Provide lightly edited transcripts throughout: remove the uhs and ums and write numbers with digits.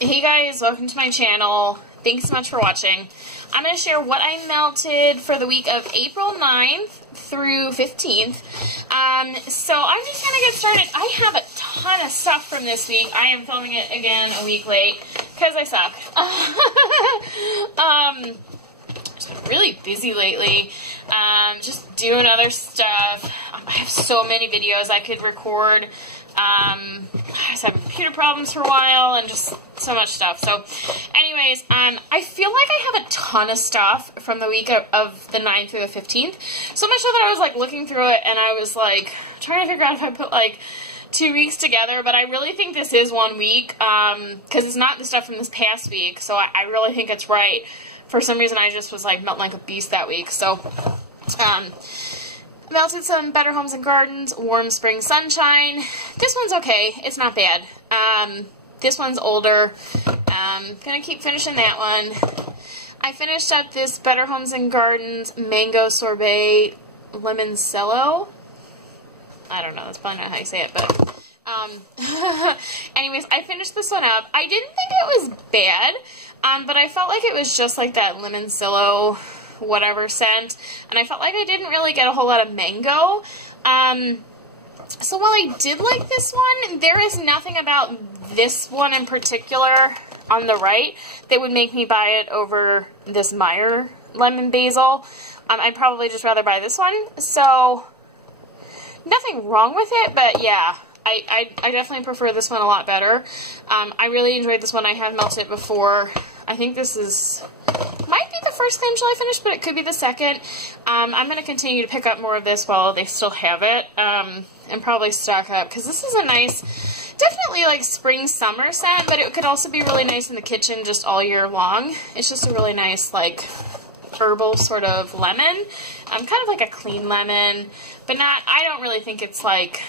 Hey guys, welcome to my channel. Thanks so much for watching. I'm going to share what I melted for the week of April 9th through 15th. So I'm just going to get started. I have a ton of stuff from this week. I am filming it again a week late because I suck. Just been really busy lately. Just doing other stuff. I have so many videos I could record. I was having computer problems for a while and just so much stuff. So anyways, I feel like I have a ton of stuff from the week of the 9th through the 15th. So much so that I was like looking through it and I was like trying to figure out if I put like 2 weeks together. But I really think this is 1 week because it's not the stuff from this past week. So I really think it's right. For some reason I just was like melting like a beast that week. So melted some Better Homes and Gardens, Warm Spring Sunshine. This one's okay. It's not bad. This one's older. Gonna keep finishing that one. I finished up this Better Homes and Gardens Mango Sorbet Limoncello. I don't know. That's probably not how you say it, but anyways, I finished this one up. I didn't think it was bad, but I felt like it was just like that limoncello whatever scent, and I felt like I didn't really get a whole lot of mango. So while I did like this one, there is nothing about this one in particular on the right that would make me buy it over this Meyer Lemon Basil. I'd probably just rather buy this one. So nothing wrong with it, but yeah, I definitely prefer this one a lot better. I really enjoyed this one. I have melted it before. I think this might be the first clamshell I finished, but it could be the second. I'm going to continue to pick up more of this while they still have it, and probably stock up, because this is a nice, definitely like spring-summer scent, but it could also be really nice in the kitchen just all year long. It's just a really nice, like, herbal sort of lemon. Kind of like a clean lemon, but not, I don't really think it's like,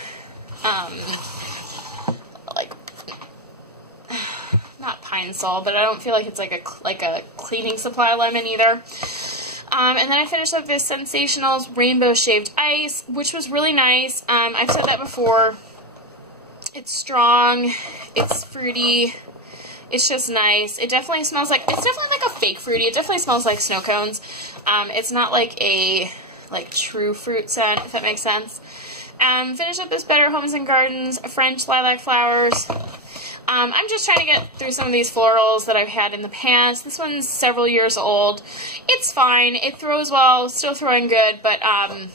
not Pine Sol, but I don't feel like it's like a cleaning supply lemon either. And then I finished up this Sensationals Rainbow Shaved Ice, which was really nice. I've said that before. It's strong. It's fruity. It's just nice. It definitely smells like, it's definitely like a fake fruity. It definitely smells like snow cones. It's not like a true fruit scent, if that makes sense. Finished up this Better Homes and Gardens French Lilac Flowers. I'm just trying to get through some of these florals that I've had in the past. This one's several years old. It's fine. It throws well, still throwing good, but I'm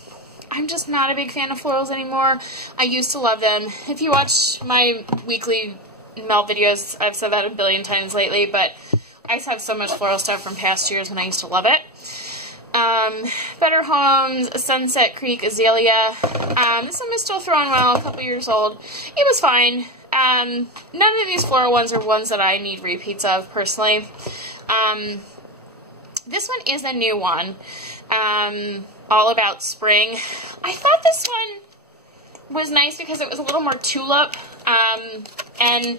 just not a big fan of florals anymore. I used to love them. If you watch my weekly melt videos, I've said that a billion times lately, but I just have so much floral stuff from past years when I used to love it. Better Homes Sunset Creek Azalea. This one is still throwing well, a couple years old. It was fine. None of these floral ones are ones that I need repeats of, personally. This one is a new one, all about spring. I thought this one was nice because it was a little more tulip, and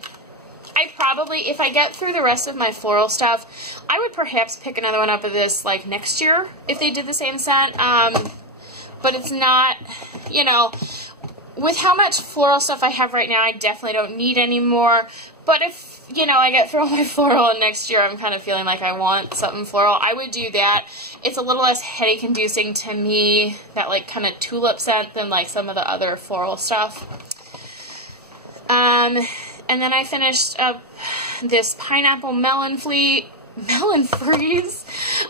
I probably, if I get through the rest of my floral stuff, I would perhaps pick another one up of this, like, next year, if they did the same scent, but it's not, you know, with how much floral stuff I have right now, I definitely don't need any more. But if, you know, I get through all my floral and next year I'm kind of feeling like I want something floral, I would do that. It's a little less headache-inducing to me, that, like, kind of tulip scent, than, like, some of the other floral stuff. And then I finished up this Pineapple Melon Freeze.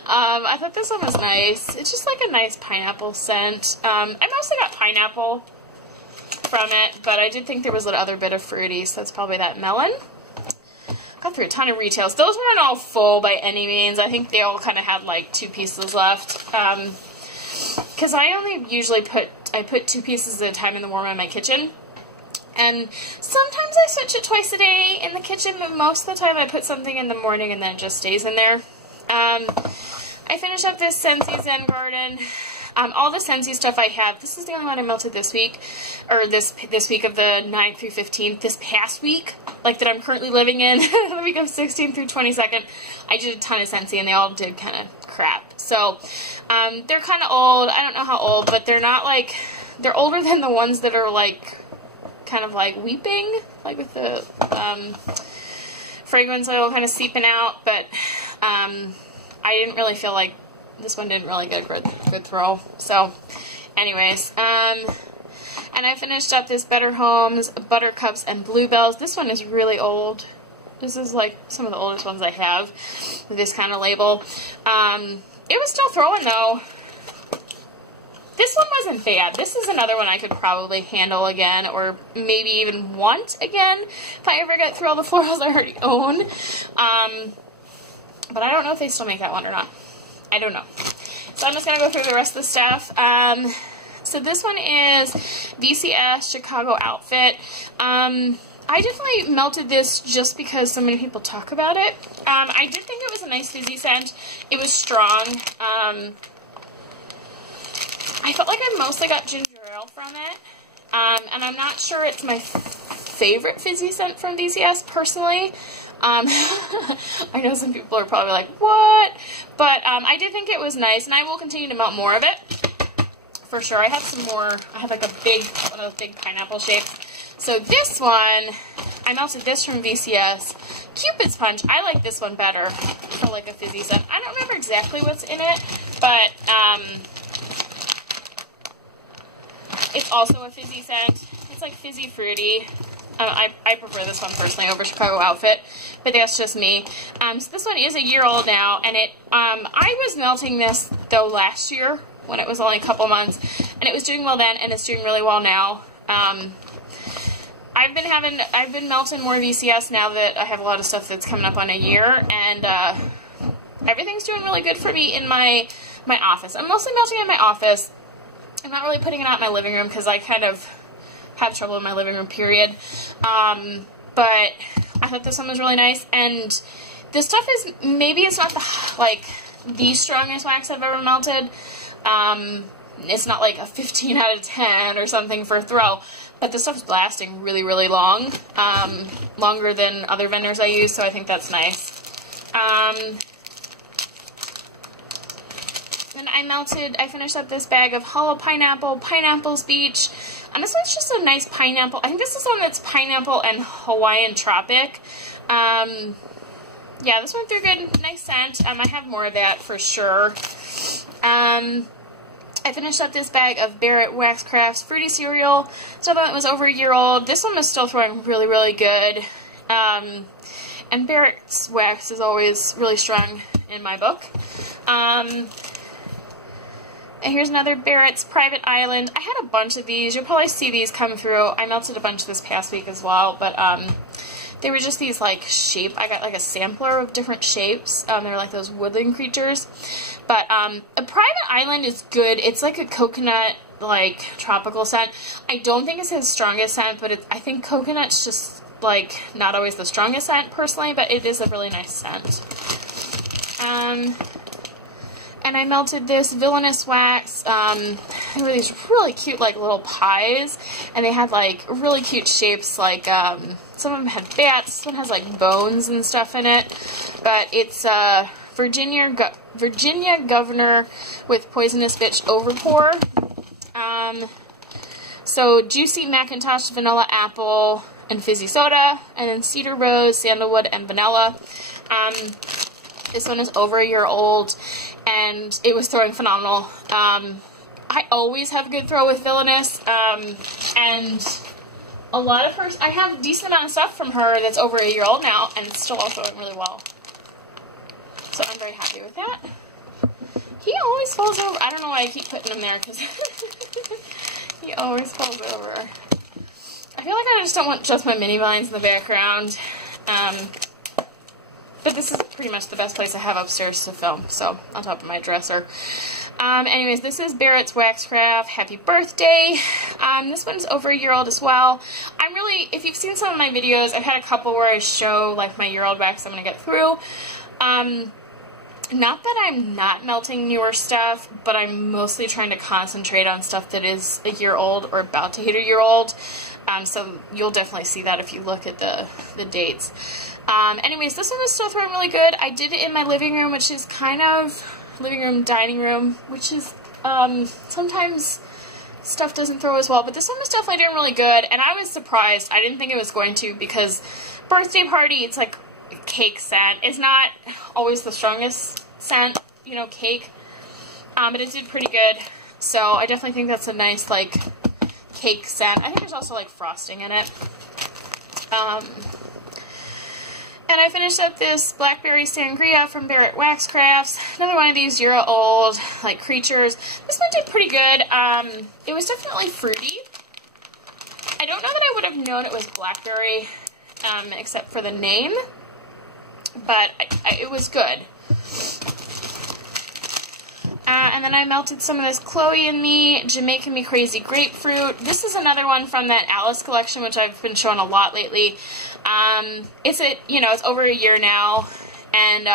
I thought this one was nice. It's just like a nice pineapple scent. I mostly got pineapple from it, but I did think there was an other bit of fruity, so that's probably that melon. Got through a ton of retails. Those weren't all full by any means. I think they all kind of had like 2 pieces left, because I only usually put 2 pieces at a time in the warmer in my kitchen, and sometimes I switch it twice a day in the kitchen, but most of the time I put something in the morning and then it just stays in there. I finished up this Scentsy Zen Garden. All the Scentsy stuff I have, this is the only one I melted this week, or this week of the 9th through 15th. This past week, like that I'm currently living in, the week of 16th through 22nd, I did a ton of Scentsy, and they all did kind of crap. So, they're kind of old. I don't know how old, but they're not like, they're older than the ones that are like, kind of like weeping, like with the fragrance oil kind of seeping out, but I didn't really feel like this one didn't really get a good throw. So anyways, and I finished up this Better Homes Buttercups and Bluebells. This one is really old. This is like some of the oldest ones I have with this kind of label. It was still throwing though. This one wasn't bad. This is another one I could probably handle again, or maybe even want again if I ever get through all the florals I already own. But I don't know if they still make that one or not. I don't know. So I'm just going to go through the rest of the stuff. So this one is VCS Chicago Outfit. I definitely melted this just because so many people talk about it. I did think it was a nice fizzy scent. It was strong. I felt like I mostly got ginger ale from it, and I'm not sure it's my favorite fizzy scent from VCS, personally. I know some people are probably like, what? But I did think it was nice, and I will continue to melt more of it, for sure. I have some more. I have like one of those big pineapple shapes. So this one, I melted this from VCS. Cupid's Punch, I like this one better for like a fizzy scent. I don't remember exactly what's in it, but it's also a fizzy scent. It's like fizzy fruity. I prefer this one personally over Chicago Outfit, but that's just me. So this one is a year old now, and I was melting this though last year when it was only a couple months, and it was doing well then, and it's doing really well now. I've been melting more VCS now that I have a lot of stuff that's coming up on a year, and everything's doing really good for me in my office. I'm mostly melting in my office. I'm not really putting it out in my living room because I kind of have trouble in my living room, period. But I thought this one was really nice, and this stuff is, maybe it's not the strongest wax I've ever melted. It's not like a 15 out of 10 or something for throw, but this stuff's lasting really, really long, longer than other vendors I use, so I think that's nice. Then I finished up this bag of Hollow Pineapple, Pineapples Beach, and this one's just a nice pineapple. I think this is one that's pineapple and Hawaiian Tropic. Yeah, this one threw good, nice scent. I have more of that for sure. I finished up this bag of Barrett Waxcrafts Fruity Cereal. Stuff that was over a year old. This one was still throwing really, really good. And Barrett's wax is always really strong in my book. And here's another Barrett's Private Island. I had a bunch of these. You'll probably see these come through. I melted a bunch this past week as well, but they were just these like I got like a sampler of different shapes. They're like those woodland creatures. But a Private Island is good. It's like a coconut, like tropical scent. I don't think it's his strongest scent, but I think coconut's just like not always the strongest scent personally, but it is a really nice scent. And I melted this Villainous Wax. They were these really cute, like, little pies. And they had, like, really cute shapes. Like, some of them had bats. This one has, like, bones and stuff in it. But it's Virginia Governor with Poisonous Bitch Overpour. So, Juicy Macintosh Vanilla Apple and Fizzy Soda. And then Cedar Rose, Sandalwood, and Vanilla. This one is over a year old, and it was throwing phenomenal. I always have a good throw with Villainous, and a lot of her, I have a decent amount of stuff from her that's over a year old now, and it's still all throwing really well. So I'm very happy with that. He always falls over. I don't know why I keep putting him there, because he always falls over. I feel like I just don't want just my mini vines in the background. But this is pretty much the best place I have upstairs to film, so on top of my dresser. Anyways, this is Barrett's Waxcraft Happy Birthday. This one's over a year old as well. If you've seen some of my videos, I've had a couple where I show like my year-old wax I'm going to get through. Not that I'm not melting newer stuff, but I'm mostly trying to concentrate on stuff that is a year old or about to hit a year old. So you'll definitely see that if you look at the dates. Anyways, this one was still throwing really good. I did it in my living room, which is kind of living room, dining room, which is, sometimes stuff doesn't throw as well, but this one was definitely doing really good, and I was surprised. I didn't think it was going to, because birthday party, it's like cake scent. It's not always the strongest scent, you know, cake, but it did pretty good. So I definitely think that's a nice, like, cake scent. I think there's also, like, frosting in it. And I finished up this Blackberry Sangria from Barrett Wax Crafts. Another one of these year-old, like, creatures. This one did pretty good. It was definitely fruity. I don't know that I would have known it was blackberry, except for the name, but it was good. And then I melted some of this Chloe and Me, Jamaican Me Crazy Grapefruit. This is another one from that Alice collection, which I've been showing a lot lately. It's over a year now, and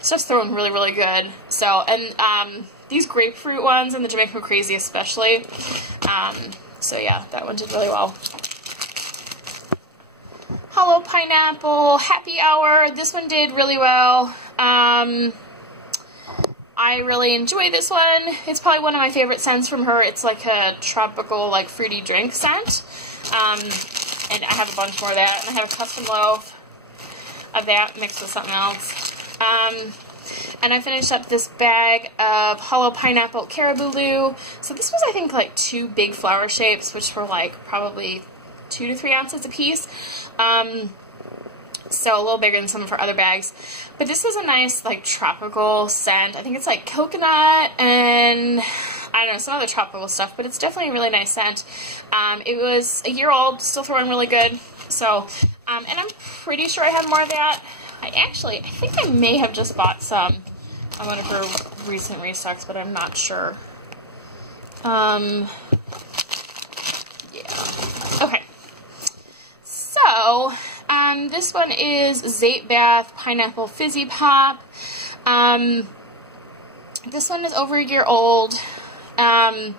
stuff's throwing really, really good. So, and these grapefruit ones and the Jamaican Me Crazy especially. So yeah, that one did really well. Hollow Pineapple, Happy Hour. This one did really well. I really enjoy this one. It's probably one of my favorite scents from her. It's like a tropical, like, fruity drink scent. And I have a bunch more of that. And I have a custom loaf of that mixed with something else. And I finished up this bag of Hollow Pineapple Caribou Lou. So this was, I think, like 2 big flower shapes, which were like probably 2 to 3 ounces a piece. So a little bigger than some of her other bags. But this is a nice, like, tropical scent. I think it's like coconut and, I don't know, some other tropical stuff, but it's definitely a really nice scent. It was a year old, still throwing really good. So, and I'm pretty sure I have more of that. I think I may have just bought some on one of her recent restocks, but I'm not sure. Yeah. Okay. So, this one is Zape Bath Pineapple Fizzy Pop. This one is over a year old. And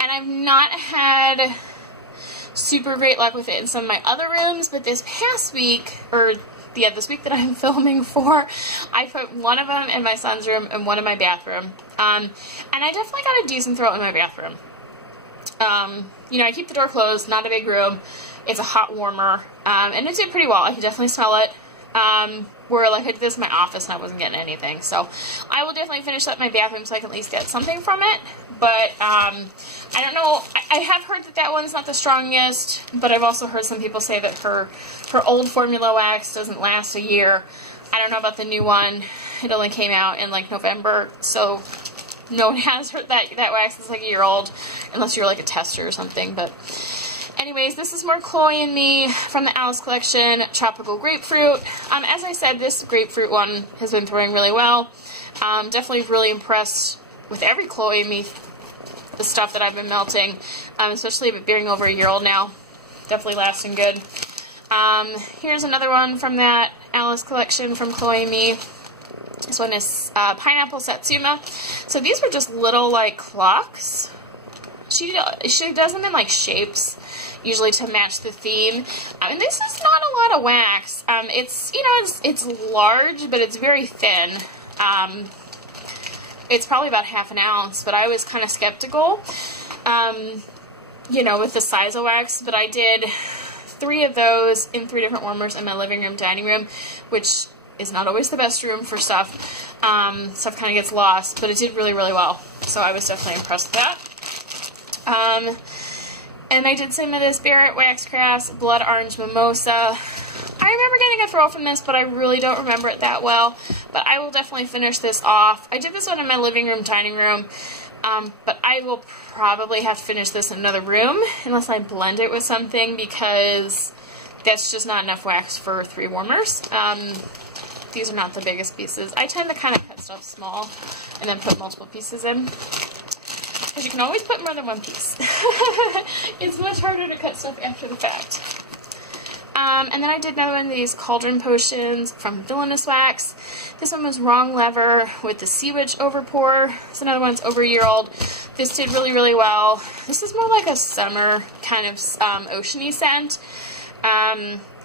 I've not had super great luck with it in some of my other rooms, but this past week, this week that I'm filming for, I put one of them in my son's room and one in my bathroom. And I definitely got a decent throw in my bathroom. You know, I keep the door closed, not a big room. It's a hot warmer, and it did pretty well. I could definitely smell it. Where, like, I did this in my office and I wasn't getting anything. So I will definitely finish up my bathroom so I can at least get something from it. But I don't know. I have heard that that one's not the strongest, but I've also heard some people say that her old formula wax doesn't last a year. I don't know about the new one. It only came out in, like, November, so no one has heard that wax is like a year old, unless you're like a tester or something. But anyways, this is more Chloe and Me from the Alice collection, Tropical Grapefruit. As I said, this grapefruit one has been throwing really well. Definitely really impressed with every Chloe and Me, the stuff that I've been melting, especially it being over a year old now. Definitely lasting good. Here's another one from that Alice collection from Chloe and Me. This one is Pineapple Satsuma. So these were just little, like, clocks. She does them in, like, shapes, usually to match the theme. And this is not a lot of wax. It's, you know, it's large, but it's very thin. It's probably about ½ an ounce, but I was kind of skeptical, you know, with the size of wax. But I did 3 of those in 3 different warmers in my living room, dining room, which is not always the best room for stuff. Stuff kind of gets lost, but it did really, really well. So I was definitely impressed with that. And I did some of this Barrett Wax Crafts Blood Orange Mimosa. I remember getting a throw from this, but I really don't remember it that well. But I will definitely finish this off. I did this one in my living room, dining room. But I will probably have to finish this in another room, unless I blend it with something, because that's just not enough wax for 3 warmers. These are not the biggest pieces. I tend to kind of cut stuff small and then put multiple pieces in, because you can always put more than 1 piece. It's much harder to cut stuff after the fact. And then I did another one of these Cauldron Potions from Villainous Wax. This one was Wrong Lever with the Sea Witch Overpour. It's another one that's over a year old. This did really, really well. This is more like a summer kind of oceany scent.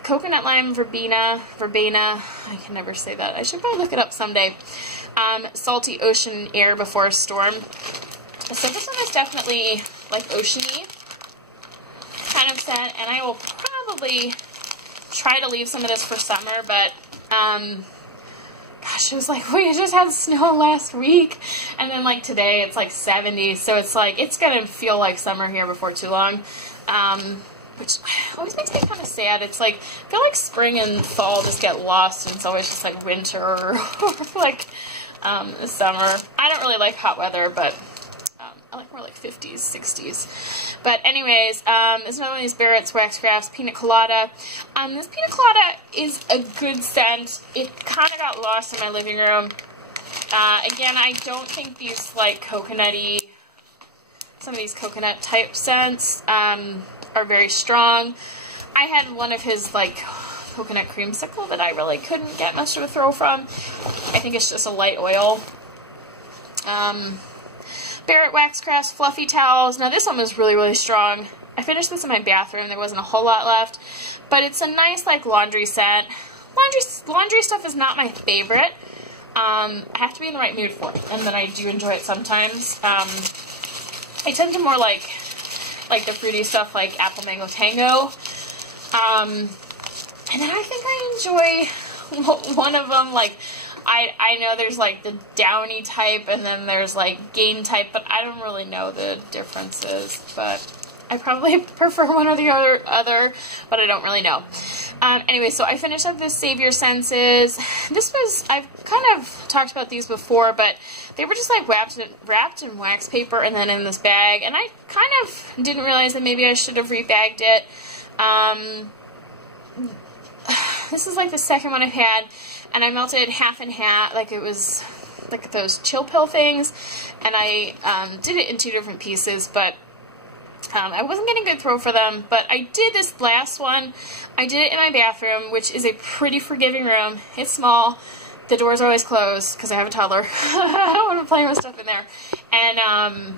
Coconut Lime Verbena, I can never say that. I should probably look it up someday. Salty Ocean Air Before a Storm. So this one is definitely like oceany kind of scent, and I will probably try to leave some of this for summer, but Gosh, it was like, we just had snow last week, and then like today it's like 70, so it's like, it's gonna feel like summer here before too long, which always makes me kind of sad. It's like, I feel like spring and fall just get lost, and it's always just like winter or like summer. I don't really like hot weather, but I like more like 50s, 60s. But anyways, this is another one of these Barrett's Wax Crafts Pina Colada. This Pina Colada is a good scent. It kind of got lost in my living room. Again, I don't think these like coconutty, some of these coconut type scents are very strong. I had one of his like coconut creamsicle that I really couldn't get much of a throw from. I think it's just a light oil. Barrett Wax Crafts Fluffy Towels. Now this one was really, really strong. I finished this in my bathroom. There wasn't a whole lot left. But it's a nice, like, laundry scent. Laundry stuff is not my favorite. I have to be in the right mood for it. And then I do enjoy it sometimes. I tend to more like the fruity stuff like Apple Mango Tango. And then I think I enjoy one of them, like, I know there's like the downy type and then there's like gain type, but I don't really know the differences, but I probably prefer one or the other, but I don't really know. Anyway, so I finished up this Save Your Senses. This was, I've kind of talked about these before, but they were just like wrapped in wax paper and then in this bag, and I kind of didn't realize that maybe I should have rebagged it. This is like the second one I've had, and I melted half and half, like it was like those chill pill things, and I did it in 2 different pieces, but I wasn't getting good throw for them. But I did this last one, I did it in my bathroom, which is a pretty forgiving room. It's small, the doors are always closed because I have a toddler. I don't want to play with stuff in there, and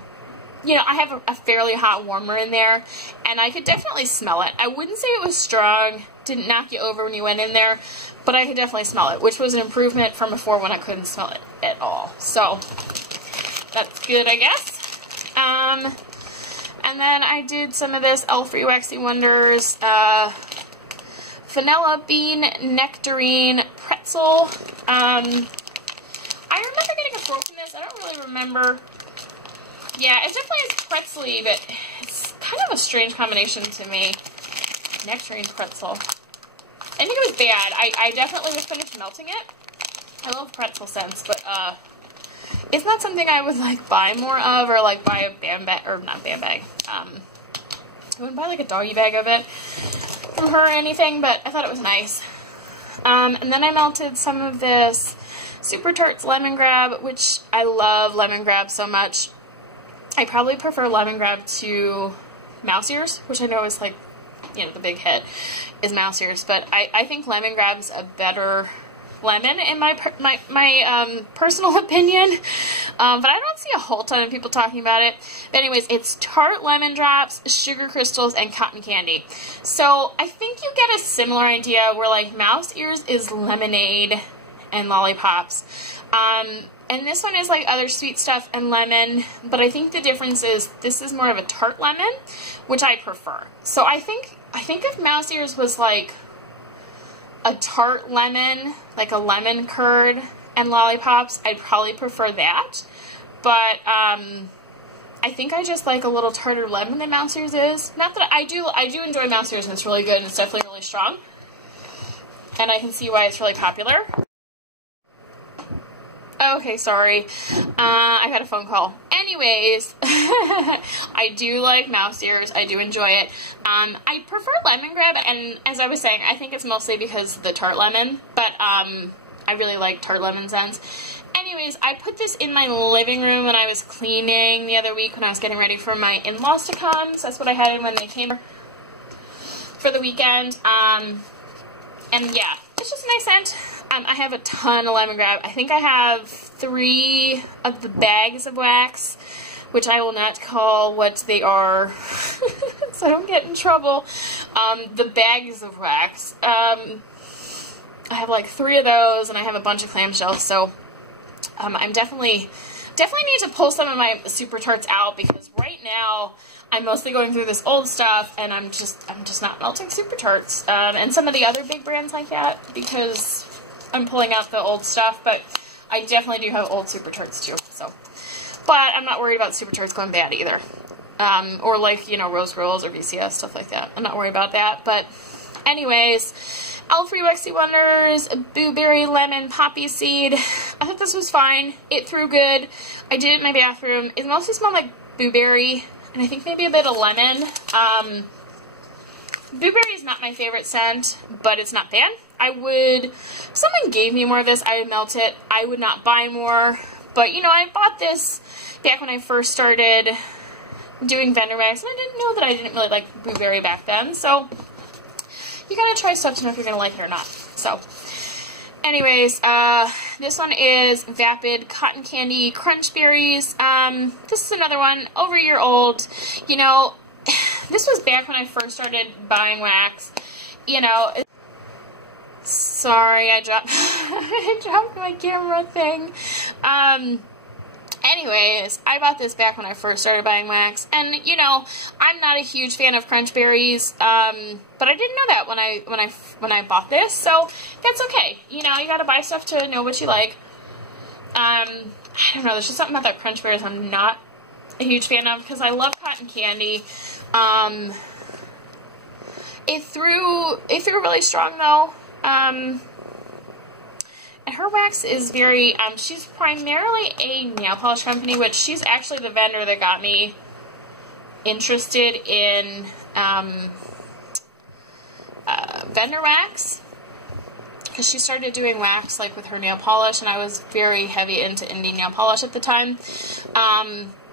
you know, I have a fairly hot warmer in there, and I could definitely smell it. I wouldn't say it was strong, didn't knock you over when you went in there, but I could definitely smell it, which was an improvement from before when I couldn't smell it at all. So, that's good, I guess. And then I did some of this Free Waxy Wonders Vanilla Bean Nectarine Pretzel. I remember getting a throw from this. I don't really remember. Yeah, it definitely is pretzely, but it's kind of a strange combination to me. Nectarine pretzel. I think it was bad. I definitely was finished melting it. I love pretzel scents, but it's not something I would like buy more of, or like buy a bam bag, or not bam bag. I wouldn't buy like a doggy bag of it from her or anything, but I thought it was nice. And then I melted some of this Super Tarts Lemon Grab, which I love lemon grab so much. I probably prefer lemon grab to mouse ears, which I know is like, you know, the big hit is mouse ears, but I think lemon grab's a better lemon in my personal opinion, but I don't see a whole ton of people talking about it. But anyways, it's tart lemon drops, sugar crystals, and cotton candy. So I think you get a similar idea where like mouse ears is lemonade and lollipops. And this one is like other sweet stuff and lemon, but I think the difference is this is more of a tart lemon, which I prefer. So I think if mouse ears was like a tart lemon, like a lemon curd and lollipops, I'd probably prefer that. But I think I just like a little tartar lemon than mouse ears is. Not that I do enjoy mouse ears, and it's really good and it's definitely really strong. And I can see why it's really popular. Okay, sorry. I got a phone call. Anyways, I do like mouse ears. I do enjoy it. I prefer lemon grab, and as I was saying, I think it's mostly because of the tart lemon, but I really like tart lemon scents. Anyways, I put this in my living room when I was cleaning the other week when I was getting ready for my in-laws to come. So that's what I had in when they came for the weekend. And yeah, it's just a nice scent. I have a ton of lemon grab. I think I have 3 of the bags of wax, which I will not call what they are, so I don't get in trouble. The bags of wax. I have like 3 of those, and I have a bunch of clamshells, so I'm definitely need to pull some of my Super Tarts out, because right now I'm mostly going through this old stuff, and I'm just not melting Super Tarts, and some of the other big brands like that, because I'm pulling out the old stuff, but I definitely do have old Super Tarts too, so. But I'm not worried about Super Tarts going bad either. Or like, you know, Rose Rolls or VCS, stuff like that. I'm not worried about that, but anyways, L3 Waxy Wonders, Blueberry Lemon Poppy Seed. I thought this was fine. It threw good. I did it in my bathroom. It mostly smelled like blueberry, and I think maybe a bit of lemon. Blueberry is not my favorite scent, but it's not bad. I would, if someone gave me more of this, I would melt it. I would not buy more, but you know, I bought this back when I first started doing vendor wax, and I didn't know that I didn't really like blueberry back then, so you gotta try stuff to know if you're gonna like it or not. So, anyways, this one is Vapid Cotton Candy Crunch Berries. This is another one, over a year old. You know, this was back when I first started buying wax. You know, sorry, I dropped, I dropped my camera thing. Anyways, I bought this back when I first started buying wax, and you know, I'm not a huge fan of crunch berries, but I didn't know that when I bought this, so that's okay. You know, you gotta buy stuff to know what you like. I don't know, there's just something about that crunch berries I'm not a huge fan of, because I love cotton candy. It threw really strong though. And her wax is very, she's primarily a nail polish company, which she's actually the vendor that got me interested in vendor wax, because she started doing wax like with her nail polish, and I was very heavy into indie nail polish at the time.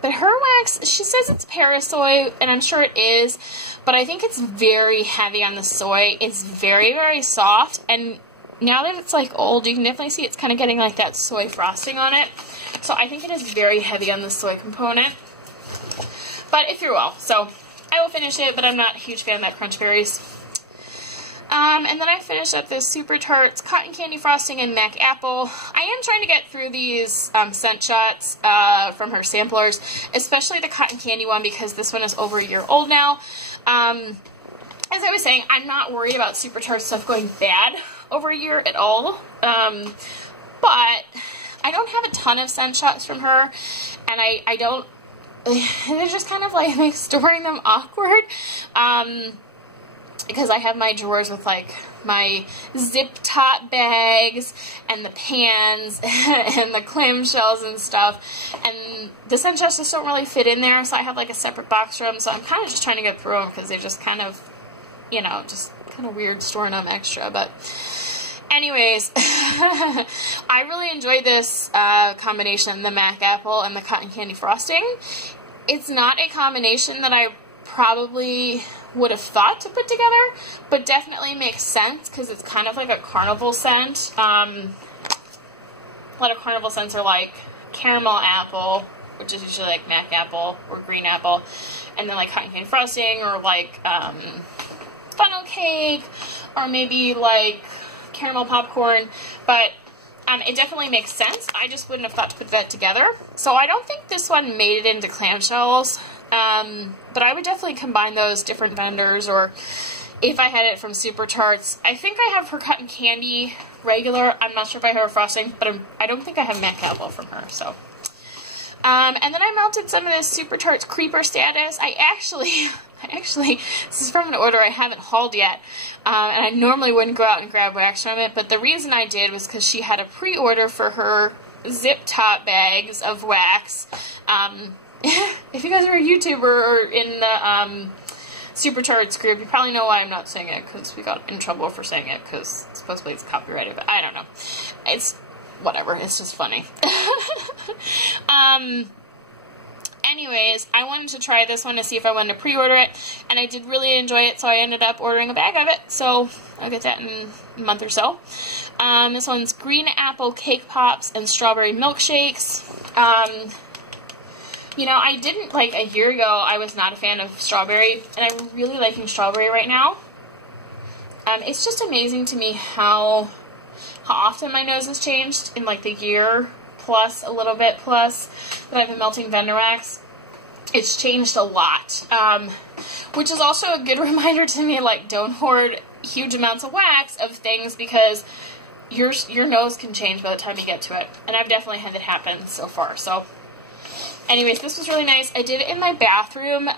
But her wax, she says it's parasoy, and I'm sure it is, but I think it's very heavy on the soy. It's very, very soft, and now that it's like old, you can definitely see it's kind of getting like that soy frosting on it. So I think it is very heavy on the soy component. But it threw well, so I will finish it, but I'm not a huge fan of that crunch berries. And then I finished up this Super Tarts Cotton Candy Frosting and Mac Apple. I am trying to get through these scent shots from her samplers, especially the cotton candy one, because this one is over a year old now. As I was saying, I'm not worried about Super Tarts stuff going bad over a year at all, but I don't have a ton of scent shots from her, and I don't, they're just kind of like makes storing them awkward, because I have my drawers with like my zip top bags and the pans and the clamshells and stuff, and the scent shots just don't really fit in there, so I have like a separate box for them, so I'm kind of just trying to get through them, because they're just kind of, you know, just kind of weird storing them extra. But anyways, I really enjoyed this combination, the Mac Apple and the Cotton Candy Frosting. It's not a combination that I probably would have thought to put together, but definitely makes sense, because it's kind of like a carnival scent. A lot of carnival scents are like caramel apple, which is usually like Mac Apple or green apple, and then like cotton candy frosting, or like funnel cake, or maybe like caramel popcorn, but it definitely makes sense. I just wouldn't have thought to put that together. So I don't think this one made it into clamshells, but I would definitely combine those different vendors, or if I had it from Super Tarts. I think I have her cotton candy regular. I'm not sure if I have her frosting, but I don't think I have Mac Apple from her, so. And then I melted some of this Super Tarts Creeper Status. I actually, this is from an order I haven't hauled yet, and I normally wouldn't go out and grab wax from it, but the reason I did was because she had a pre-order for her zip top bags of wax. If you guys are a YouTuber or in the Super Tarts group, you probably know why I'm not saying it, because we got in trouble for saying it, because supposedly it's copyrighted, but I don't know. It's whatever, it's just funny. Anyways, I wanted to try this one to see if I wanted to pre-order it, and I did really enjoy it, so I ended up ordering a bag of it, so I'll get that in a month or so. This one's Green Apple Cake Pops and Strawberry Milkshakes. You know, I didn't, like, a year ago, I was not a fan of strawberry, and I'm really liking strawberry right now. It's just amazing to me how often my nose has changed in, like, the year plus, a little bit plus, that I've been melting vendor wax. It's changed a lot, which is also a good reminder to me, like, don't hoard huge amounts of wax of things, because your nose can change by the time you get to it. And I've definitely had it happen so far. So anyways, this was really nice. I did it in my bathroom.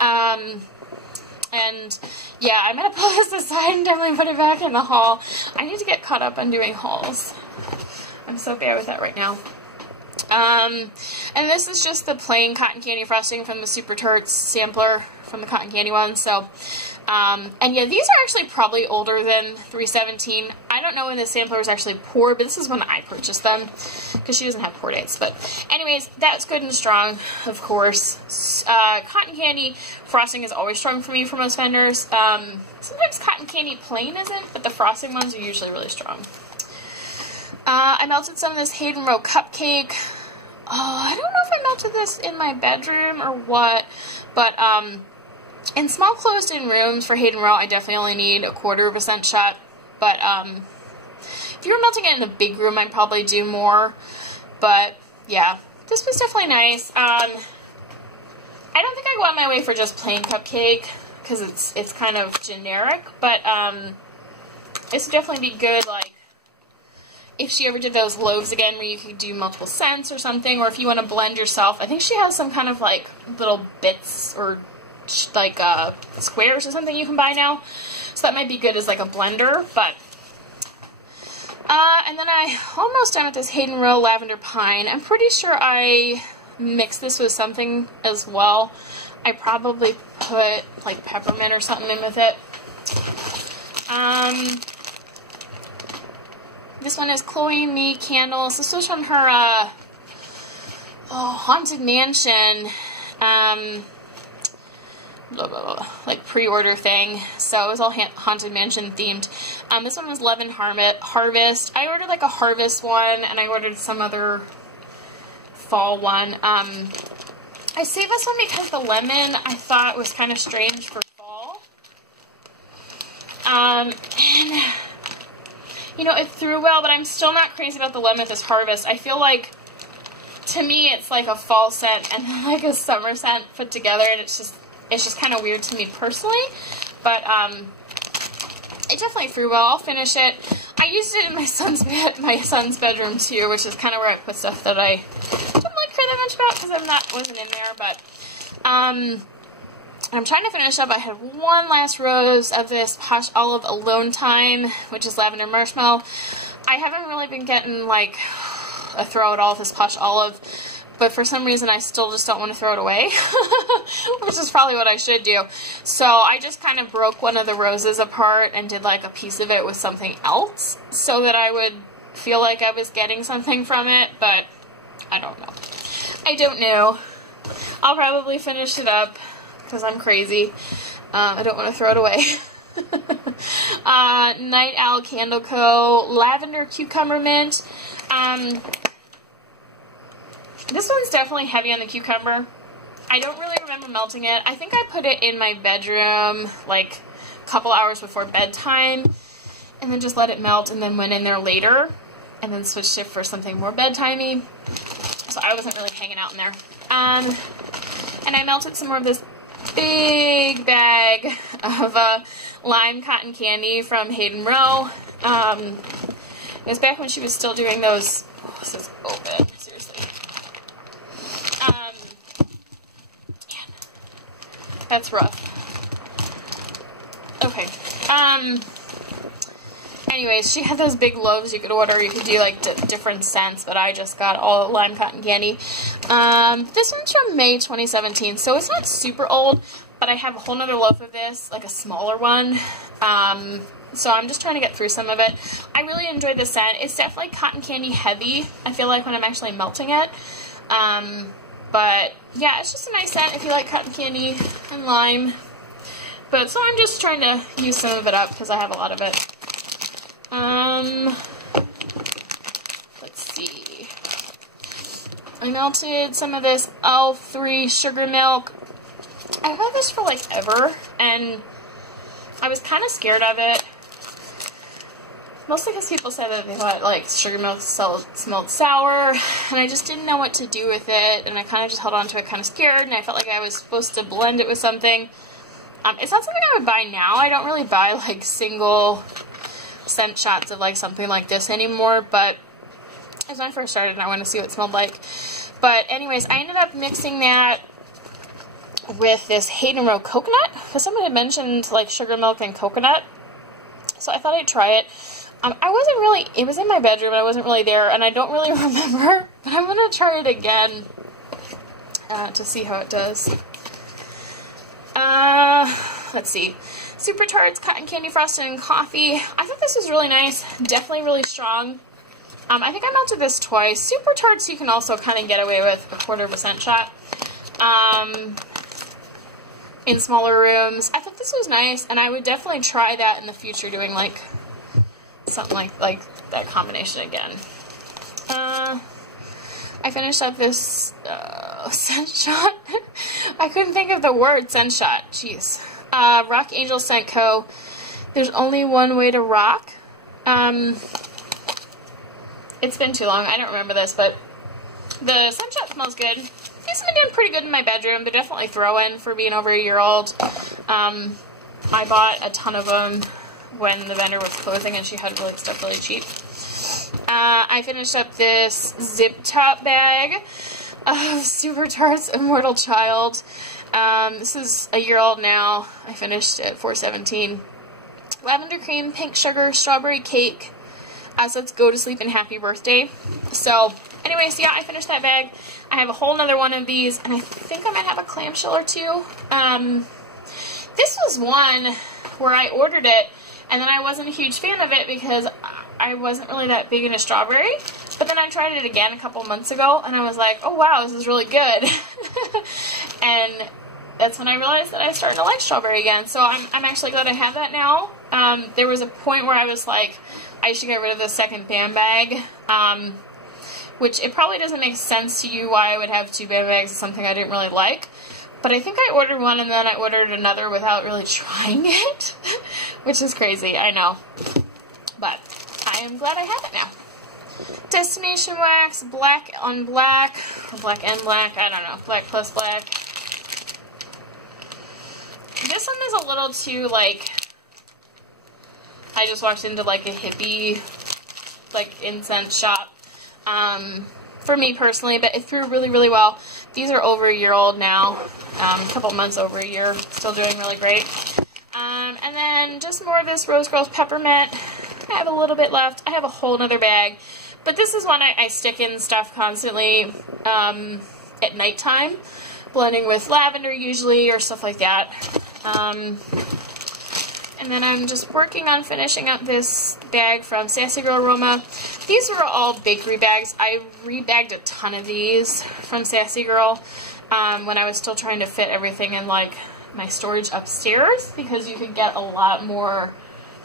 And yeah, I'm going to pull this aside and definitely put it back in the haul. I need to get caught up on doing hauls. I'm so bad with that right now. And this is just the plain cotton candy frosting from the Super Tarts sampler from the cotton candy one. So, and yeah, these are actually probably older than 317. I don't know when the sampler was actually poured, but this is when I purchased them because she doesn't have pour dates. But anyways, that's good and strong, of course. Cotton candy frosting is always strong for me for most vendors. Sometimes cotton candy plain isn't, but the frosting ones are usually really strong. I melted some of this Hayden Row cupcake. Oh, I don't know if I melted this in my bedroom or what, but in small closed-in rooms for Hayden Row, I definitely only need 1/4% shot, but if you were melting it in the big room, I'd probably do more, but yeah, this was definitely nice. I don't think I go out my way for just plain cupcake, because it's kind of generic, but this would definitely be good, like, if she ever did those loaves again where you could do multiple scents or something, or if you want to blend yourself. I think she has some kind of like little bits or like squares or something you can buy now. So that might be good as like a blender, but and then I almost done with this Hayden Row Lavender Pine. I'm pretty sure I mixed this with something as well. I probably put like peppermint or something in with it. This one is Chloe and Me candles. This was from her Haunted Mansion like pre-order thing. So it was all Haunted Mansion themed. This one was Lemon Harvest. I ordered like a Harvest one, and I ordered some other fall one. I saved this one because the lemon I thought was kind of strange for fall. And you know, it threw well, but I'm still not crazy about the lemon this Harvest. I feel like, to me, it's like a fall scent and then like a summer scent put together, and it's just kind of weird to me personally. But it definitely threw well. I'll finish it. I used it in my son's bedroom too, which is kind of where I put stuff that I don't like care that much about because wasn't in there. But I'm trying to finish up. I had one last rose of this Posh Olive Alone Time, which is Lavender Marshmallow. I haven't really been getting, like, a throw at all with this Posh Olive, but for some reason I still just don't want to throw it away, which is probably what I should do. So I just kind of broke one of the roses apart and did, like, a piece of it with something else so that I would feel like I was getting something from it, but I don't know. I don't know. I'll probably finish it up, because I'm crazy. I don't want to throw it away. Night Owl Candle Co. Lavender Cucumber Mint. This one's definitely heavy on the cucumber. I don't really remember melting it. I think I put it in my bedroom like a couple hours before bedtime and then just let it melt and then went in there later and then switched it for something more bedtimey. So I wasn't really hanging out in there. And I melted some more of this big bag of lime cotton candy from Hayden Row. It was back when she was still doing those. Oh, this is open. Seriously. Yeah. That's rough. Okay. Anyways, she had those big loaves you could order. You could do like different scents, but I just got all lime cotton candy. This one's from May 2017, so it's not super old, but I have a whole nother loaf of this, like a smaller one. So I'm just trying to get through some of it. I really enjoyed the scent. It's definitely cotton candy heavy, I feel like, when I'm actually melting it. But yeah, it's just a nice scent if you like cotton candy and lime. But so I'm just trying to use some of it up because I have a lot of it. Let's see. I melted some of this thru sugar milk. I've had this for like ever, and I was kind of scared of it. Mostly because people said that they thought like sugar milk smelled sour, and I just didn't know what to do with it, and I kind of just held on to it kind of scared, and I felt like I was supposed to blend it with something. It's not something I would buy now. I don't really buy like single scent shots of like something like this anymore, but as when I first started, I wanted to see what it smelled like. But anyways, I ended up mixing that with this Hayden Row coconut, because somebody had mentioned like sugar milk and coconut, so I thought I'd try it. I wasn't really, it was in my bedroom, and I wasn't really there, and I don't really remember, but I'm going to try it again to see how it does. Let's see. Super Tarts, Cotton Candy Frosted and Coffee. I thought this was really nice, definitely really strong. I think I melted this twice. Super Tarts you can also kind of get away with a 1/4% shot. In smaller rooms. I thought this was nice, and I would definitely try that in the future, doing like something like that combination again. I finished up this scent shot. I couldn't think of the word scent shot. Jeez. Rock Angel Scent Co. There's only one way to rock. It's been too long. I don't remember this, but the scent shot smells good. These have been doing pretty good in my bedroom. They're definitely throw-in for being over a year old. I bought a ton of them when the vendor was closing and she had stuff really cheap. I finished up this zip top bag of Super Tarts Immortal Child. This is a year old now. I finished at $4.17. Lavender cream, pink sugar, strawberry cake. So let's go to sleep and happy birthday. So anyways, yeah, I finished that bag. I have a whole nother one of these, and I think I might have a clamshell or two. This was one where I ordered it, and then I wasn't a huge fan of it because I wasn't really that big into strawberry. But then I tried it again a couple months ago, and I was like, oh wow, this is really good. And that's when I realized that I started to like strawberry again. So I'm actually glad I have that now. There was a point where I was like, I should get rid of the second BAM bag. Which it probably doesn't make sense to you why I would have 2 BAM bags of something I didn't really like. But I think I ordered one and then I ordered another without really trying it. Which is crazy, I know. But I am glad I have it now. Destination Wax, black on black, or black and black, I don't know, black plus black. This one is a little too, like, I just walked into, like, a hippie, like, incense shop. For me personally, but it threw really, really well. These are over a year old now, a couple months over a year, still doing really great. And then just more of this Rose Girls Peppermint. I have a little bit left. I have a whole nother bag, but this is one I stick in stuff constantly at nighttime, blending with lavender usually or stuff like that. And then I'm just working on finishing up this bag from Sassy Girl Aroma. These were all bakery bags. I rebagged a ton of these from Sassy Girl when I was still trying to fit everything in like my storage upstairs, because you could get a lot more,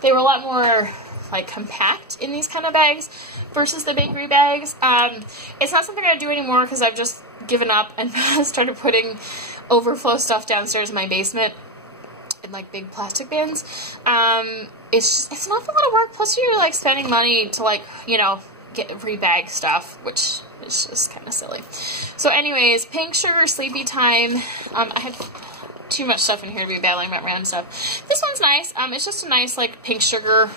they were a lot more like compact in these kind of bags versus the bakery bags. It's not something I do anymore because I've just given up and started putting overflow stuff downstairs in my basement in like big plastic bins. It's an awful lot of work, plus you're like spending money to like, you know, get rebag stuff, which is just kind of silly. So anyways, Pink Sugar Sleepy Time. I have too much stuff in here to be battling about random stuff. This one's nice. It's just a nice like pink sugar